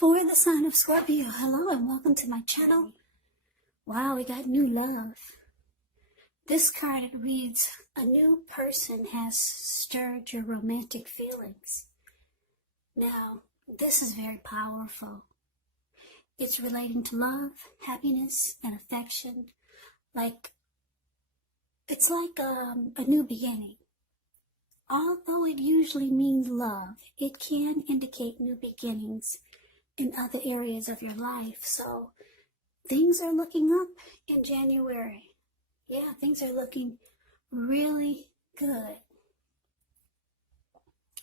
For the sign of Scorpio, hello and welcome to my channel. Wow, we got new love. This card, it reads, a new person has stirred your romantic feelings. Now, this is very powerful. It's relating to love, happiness, and affection. It's like a new beginning. Although it usually means love, it can indicate new beginnings in other areas of your life. So things are looking up in January. Yeah, things are looking really good.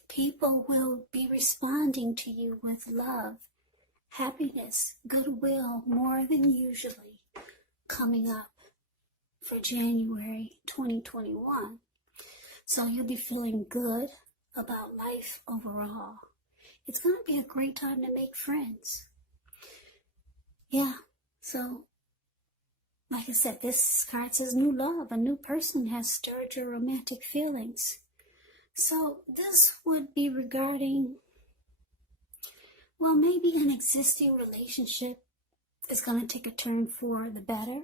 People will be responding to you with love, happiness, goodwill, more than usually coming up for January 2021. So you'll be feeling good about life overall. It's going to be a great time to make friends. Yeah, so like I said, this card says new love. A new person has stirred your romantic feelings. So this would be regarding, well, maybe an existing relationship is going to take a turn for the better.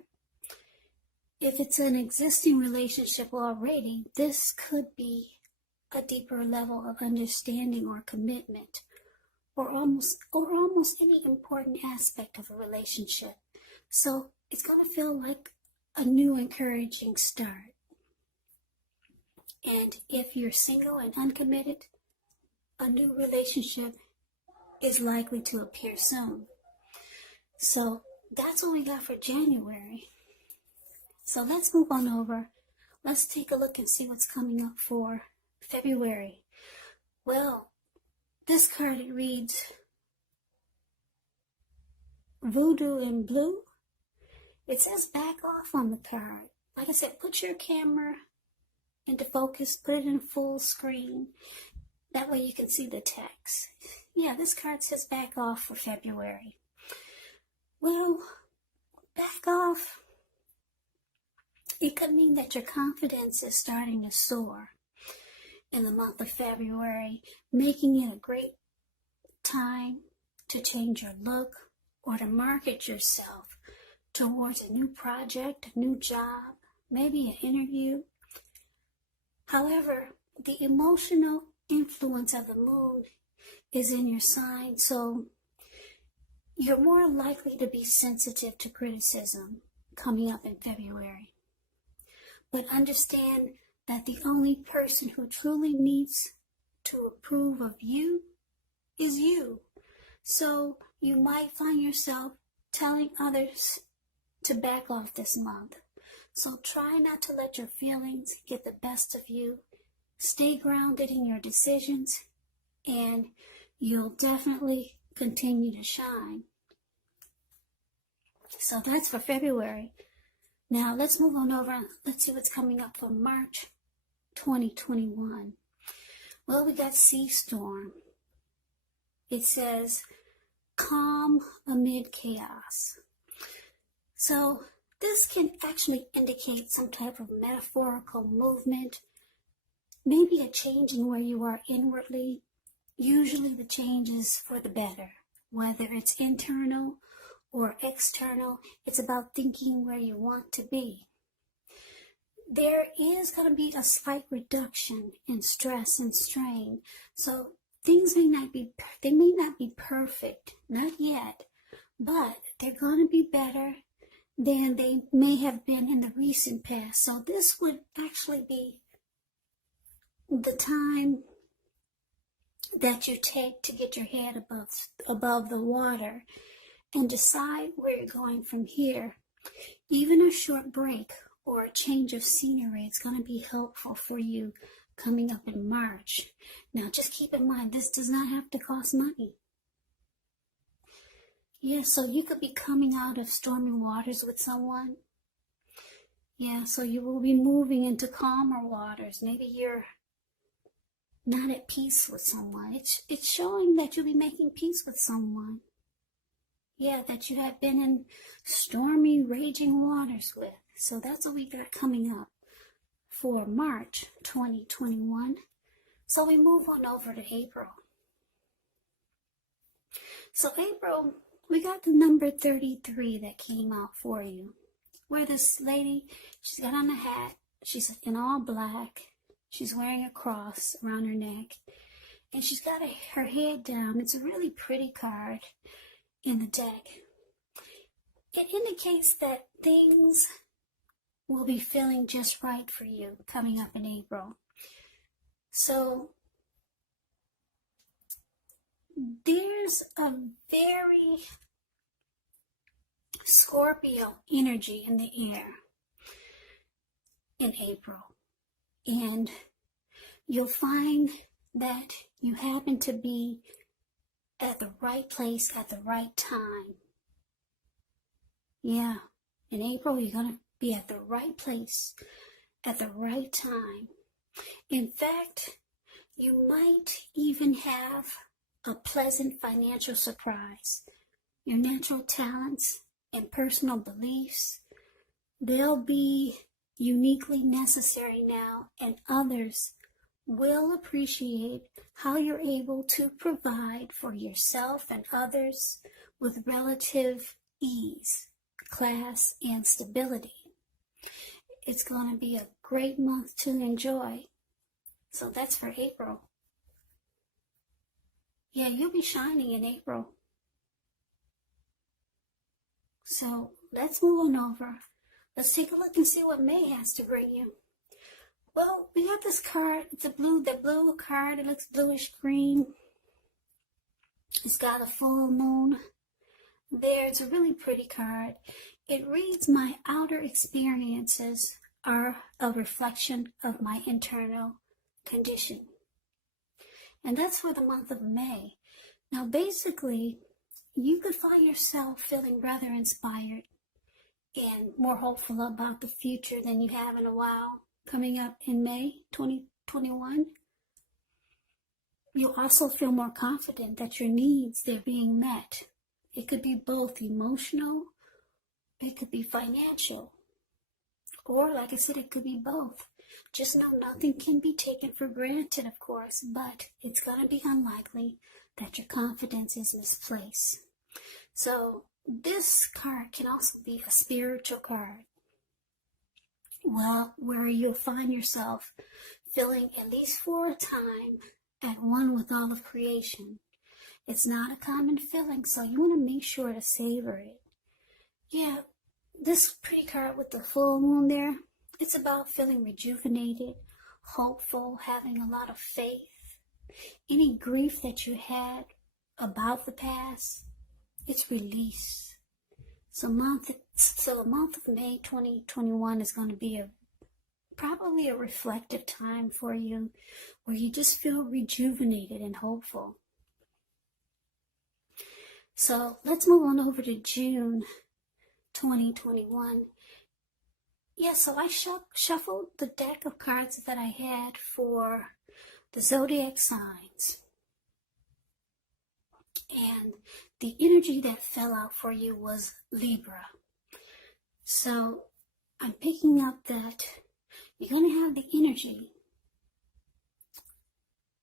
If it's an existing relationship already, this could be a deeper level of understanding or commitment, or almost any important aspect of a relationship. So it's going to feel like a new encouraging start. And if you're single and uncommitted, a new relationship is likely to appear soon. So that's what we got for January. So let's move on over. Let's take a look and see what's coming up for February. Well, this card, it reads Voodoo in Blue. It says back off on the card. Like I said, put your camera into focus, put it in full screen. That way you can see the text. Yeah, this card says back off for February. Well, back off. It could mean that your confidence is starting to soar in the month of February, making it a great time to change your look or to market yourself towards a new project, a new job, maybe an interview. However, the emotional influence of the moon is in your sign, so you're more likely to be sensitive to criticism coming up in February. But understand that the only person who truly needs to approve of you is you. So you might find yourself telling others to back off this month. So try not to let your feelings get the best of you. Stay grounded in your decisions, and you'll definitely continue to shine. So that's for February. Now, let's move on over. Let's see what's coming up for March 2021. Well, we got Sea Storm. It says, calm amid chaos. So, this can actually indicate some type of metaphorical movement, maybe a change in where you are inwardly. Usually the change is for the better, whether it's internal or external. It's about thinking where you want to be. There is going to be a slight reduction in stress and strain. So things may not be perfect, not yet, but they're going to be better than they may have been in the recent past. So this would actually be the time that you take to get your head above the water and decide where you're going from here. Even a short break or a change of scenery is going to be helpful for you coming up in March. Now, just keep in mind, this does not have to cost money. Yeah, so you could be coming out of stormy waters with someone. Yeah, so you will be moving into calmer waters. Maybe you're not at peace with someone. It's showing that you'll be making peace with someone. Yeah, that you have been in stormy, raging waters with. So that's what we got coming up for March 2021. So we move on over to April. So April, we got the number 33 that came out for you. Where this lady, she's got on a hat, she's in all black, she's wearing a cross around her neck, and she's got her head down. It's a really pretty card in the deck. It indicates that things will be feeling just right for you coming up in April. So there's a very Scorpio energy in the air in April, and you'll find that you happen to be at the right place at the right time. Yeah, in April you're going to be at the right place at the right time. In fact, you might even have a pleasant financial surprise. Your natural talents and personal beliefs, they'll be uniquely necessary now, and others will appreciate how you're able to provide for yourself and others with relative ease, class, and stability. It's going to be a great month to enjoy. So that's for April. Yeah, you'll be shining in April. So let's move on over. Let's take a look and see what May has to bring you. Well, we got this card. It's the blue card. It looks bluish green. It's got a full moon there. It's a really pretty card. It reads, my outer experiences are a reflection of my internal condition. And that's for the month of May. Now, basically, you could find yourself feeling rather inspired and more hopeful about the future than you have in a while coming up in May 2021. You'll also feel more confident that your needs, they're being met. It could be both emotional, it could be financial, or like I said, it could be both. Just know nothing can be taken for granted, of course, but it's going to be unlikely that your confidence is misplaced. So this card can also be a spiritual card. Well, where you'll find yourself feeling, at least for a time, at one with all of creation. It's not a common feeling, so you want to make sure to savor it. Yeah, this pretty card with the full moon there, it's about feeling rejuvenated, hopeful, having a lot of faith. Any grief that you had about the past, it's released. So the month of May 2021 is going to be probably a reflective time for you, where you just feel rejuvenated and hopeful. So let's move on over to June 2021. Yeah, so I shuffled the deck of cards that I had for the zodiac signs. And the energy that fell out for you was Libra. So I'm picking up that you're going to have the energy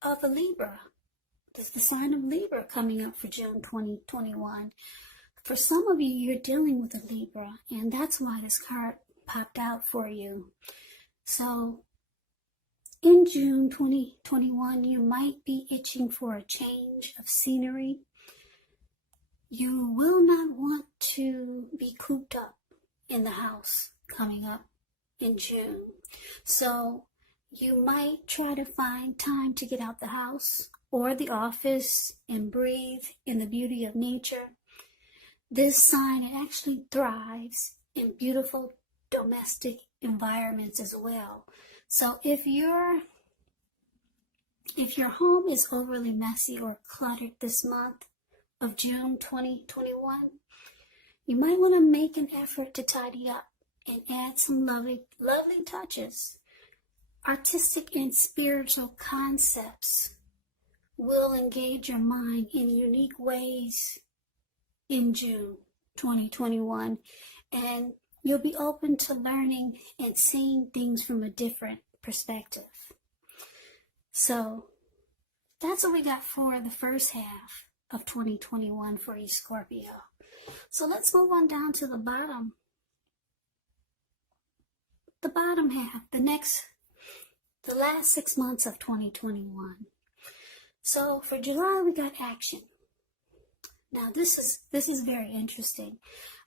of a Libra. There's the sign of Libra coming up for June 2021. For some of you, you're dealing with a Libra, and that's why this card popped out for you. So in June 2021, you might be itching for a change of scenery. You will not want to be cooped up in the house coming up in June. So you might try to find time to get out the house or the office and breathe in the beauty of nature. This sign, it actually thrives in beautiful domestic environments as well. So if your home is overly messy or cluttered this month of June 2021, you might want to make an effort to tidy up and add some lovely touches. Artistic and spiritual concepts will engage your mind in unique ways in June 2021, and you'll be open to learning and seeing things from a different perspective. So that's what we got for the first half of 2021 for you, Scorpio. So let's move on down to the bottom. The bottom half, the last 6 months of 2021. So for July, we got action. Now this is very interesting.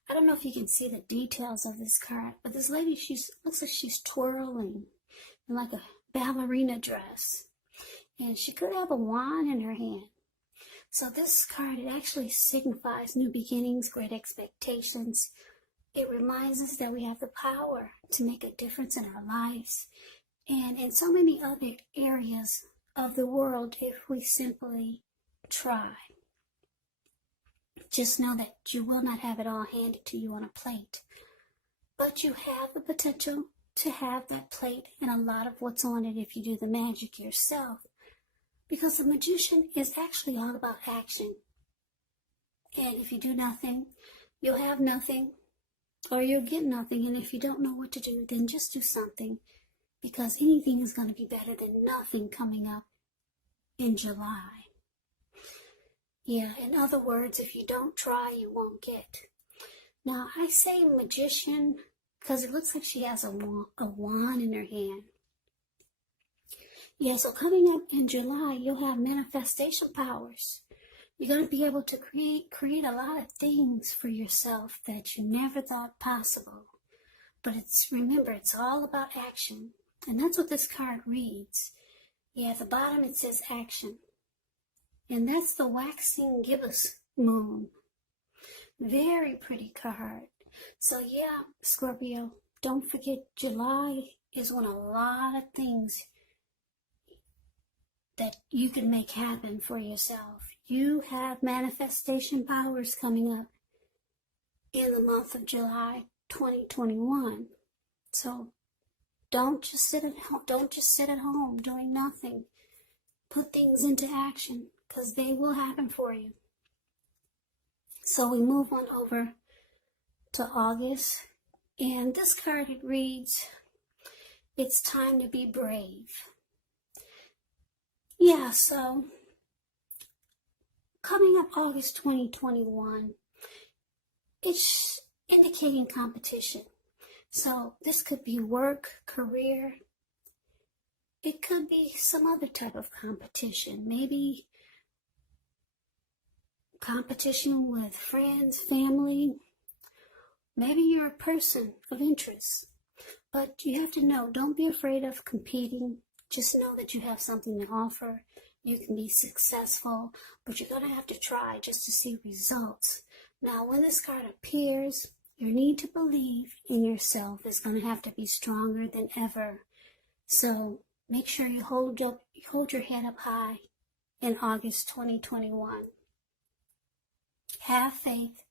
I don't know if you can see the details of this card, but this lady, looks like she's twirling in like a ballerina dress. And she could have a wand in her hand. So this card, it actually signifies new beginnings, great expectations. It reminds us that we have the power to make a difference in our lives and in so many other areas of the world if we simply try. Just know that you will not have it all handed to you on a plate, but you have the potential to have that plate and a lot of what's on it if you do the magic yourself. Because the magician is actually all about action. And if you do nothing, you'll have nothing, or you'll get nothing. And if you don't know what to do, then just do something. Because anything is going to be better than nothing coming up in July. Yeah, in other words, if you don't try, you won't get. Now, I say magician because it looks like she has a wand in her hand. Yeah, so coming up in July, you'll have manifestation powers. You're going to be able to create a lot of things for yourself that you never thought possible. But remember, it's all about action. And that's what this card reads. Yeah, at the bottom it says action. And that's the waxing gibbous moon. Very pretty card. So yeah, Scorpio, don't forget July is when a lot of things that you can make happen for yourself. You have manifestation powers coming up in the month of July 2021. So don't just sit at home doing nothing. Put things into action because they will happen for you. So we move on over to August, and this card, it reads, it's time to be brave. Yeah, so coming up August 2021, it's indicating competition. So this could be work, career. It could be some other type of competition. Maybe competition with friends, family. Maybe you're a person of interest. But you have to know, don't be afraid of competing. Just know that you have something to offer. You can be successful, but you're going to have to try just to see results. Now, when this card appears, your need to believe in yourself is going to have to be stronger than ever. So make sure you hold your head up high in August 2021. Have faith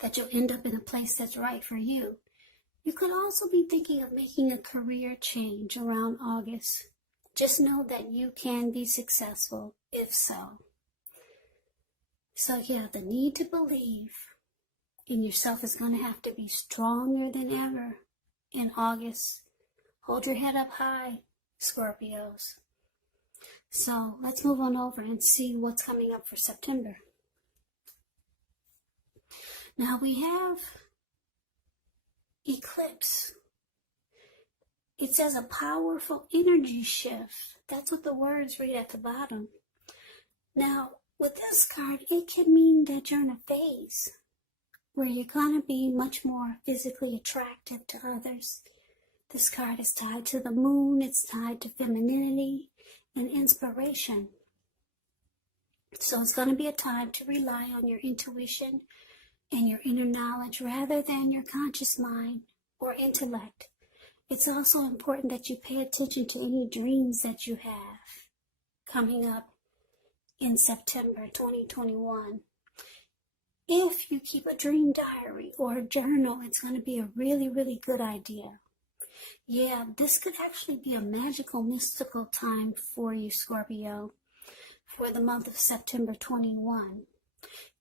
that you'll end up in a place that's right for you. You could also be thinking of making a career change around August. Just know that you can be successful if so. So yeah, the need to believe in yourself is going to have to be stronger than ever in August. Hold your head up high, Scorpios. So let's move on over and see what's coming up for September. Now we have eclipse. It says a powerful energy shift. That's what the words read at the bottom. Now, with this card, it can mean that you're in a phase where you're going to be much more physically attractive to others. This card is tied to the moon. It's tied to femininity and inspiration. So it's going to be a time to rely on your intuition and your inner knowledge rather than your conscious mind or intellect. It's also important that you pay attention to any dreams that you have coming up in September 2021. If you keep a dream diary or a journal, it's going to be a really, really good idea. Yeah, this could actually be a magical, mystical time for you, Scorpio, for the month of September 21.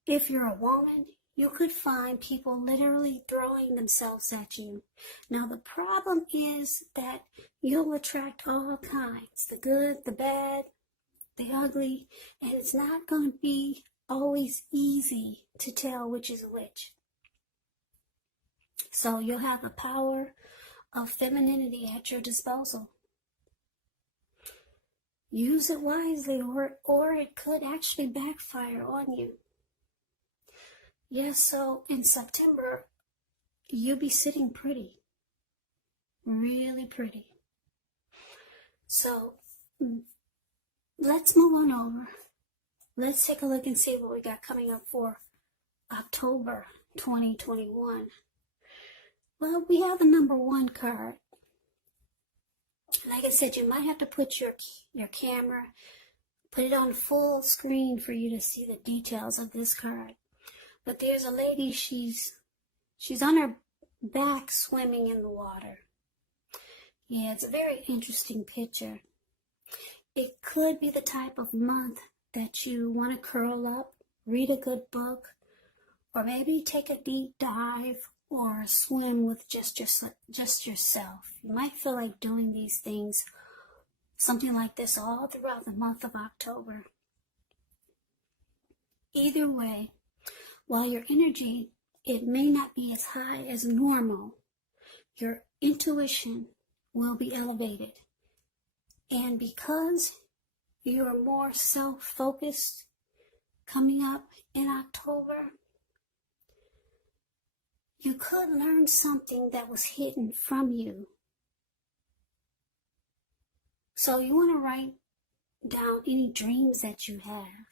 If you're a woman, you could find people literally throwing themselves at you. Now, the problem is that you'll attract all kinds, the good, the bad, the ugly, and it's not going to be always easy to tell which is which. So you'll have the power of femininity at your disposal. Use it wisely, or it could actually backfire on you. Yes, so in September, you'll be sitting pretty. Really pretty. So let's move on over. Let's take a look and see what we got coming up for October 2021. Well, we have the number 1 card. Like I said, you might have to put your camera, put it on full screen for you to see the details of this card. But there's a lady, she's on her back swimming in the water. Yeah, it's a very interesting picture. It could be the type of month that you want to curl up, read a good book, or maybe take a deep dive or swim with just yourself. You might feel like doing these things, something like this, all throughout the month of October. Either way, while your energy, it may not be as high as normal, your intuition will be elevated. And because you're more self-focused coming up in October, you could learn something that was hidden from you. So you want to write down any dreams that you have.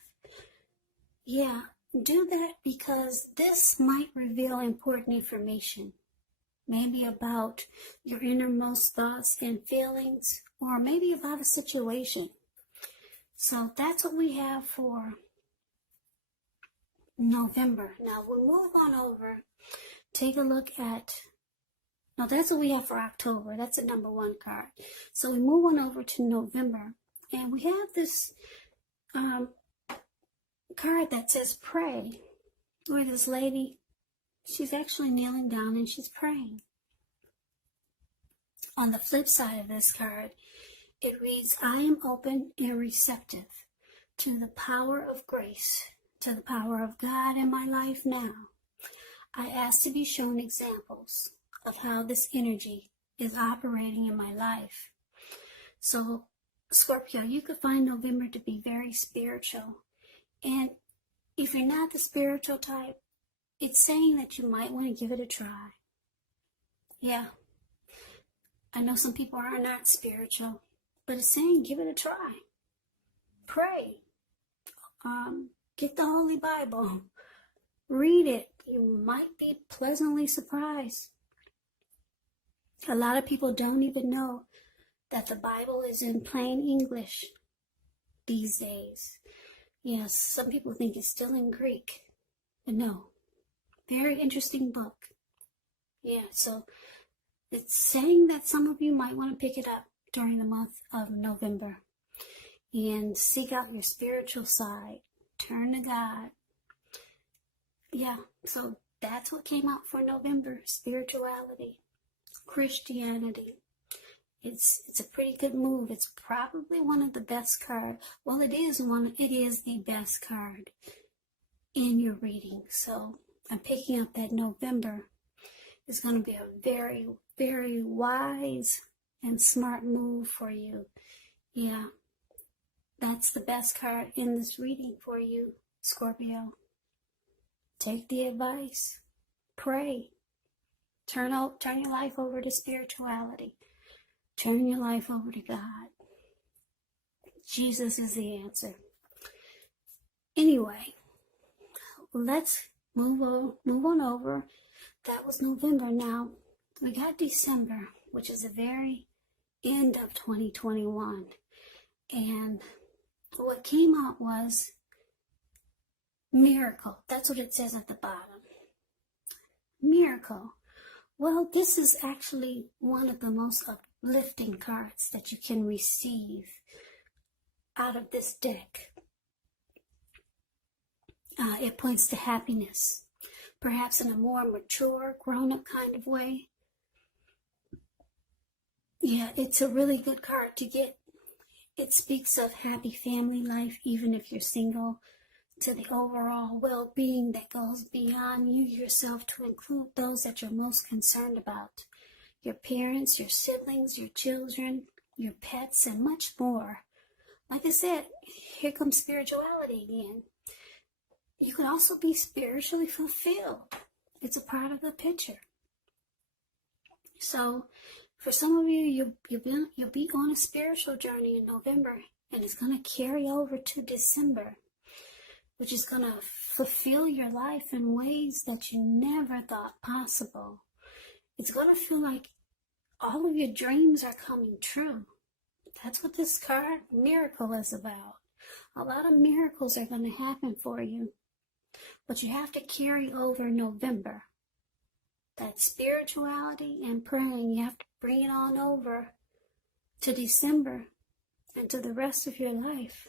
Yeah, do that, because this might reveal important information. Maybe about your innermost thoughts and feelings, or maybe about a situation. So that's what we have for November. Now we'll move on over. Take a look at, no, that's what we have for October. That's the number 1 card. So we move on over to November, and we have this card that says pray, where this lady, she's actually kneeling down and she's praying. On the flip side of this card, it reads, I am open and receptive to the power of grace, to the power of God in my life now. I ask to be shown examples of how this energy is operating in my life. So, Scorpio, you could find November to be very spiritual. And if you're not the spiritual type, it's saying that you might want to give it a try. Yeah, I know some people are not spiritual, but it's saying give it a try. Pray. Get the Holy Bible. Read it. You might be pleasantly surprised. A lot of people don't even know that the Bible is in plain English these days. Yes, some people think it's still in Greek, but no. Very interesting book. Yeah, so it's saying that some of you might want to pick it up during the month of November and seek out your spiritual side. Turn to God. Yeah, so that's what came out for November. Spirituality, Christianity. It's a pretty good move. It's probably one of the best cards. Well, it is the best card in your reading. So I'm picking up that November is going to be a very, very wise and smart move for you. Yeah, that's the best card in this reading for you, Scorpio. Take the advice. Pray. Turn your life over to spirituality. Turn your life over to God. Jesus is the answer. Anyway, let's move on over. That was November. Now, we got December, which is the very end of 2021. And what came out was miracle. That's what it says at the bottom. Miracle. Well, this is actually one of the most uplifting cards that you can receive out of this deck. It points to happiness, perhaps in a more mature, grown-up kind of way. Yeah, it's a really good card to get. It speaks of happy family life, even if you're single. to the overall well-being that goes beyond you yourself to include those that you're most concerned about. Your parents, your siblings, your children, your pets, and much more. Like I said, here comes spirituality again. You can also be spiritually fulfilled. It's a part of the picture. So, for some of you, you'll be on a spiritual journey in November, and it's going to carry over to December, which is going to fulfill your life in ways that you never thought possible. It's going to feel like all of your dreams are coming true. That's what this card miracle is about. A lot of miracles are going to happen for you, but you have to carry over November. That spirituality and praying, you have to bring it on over to December and to the rest of your life.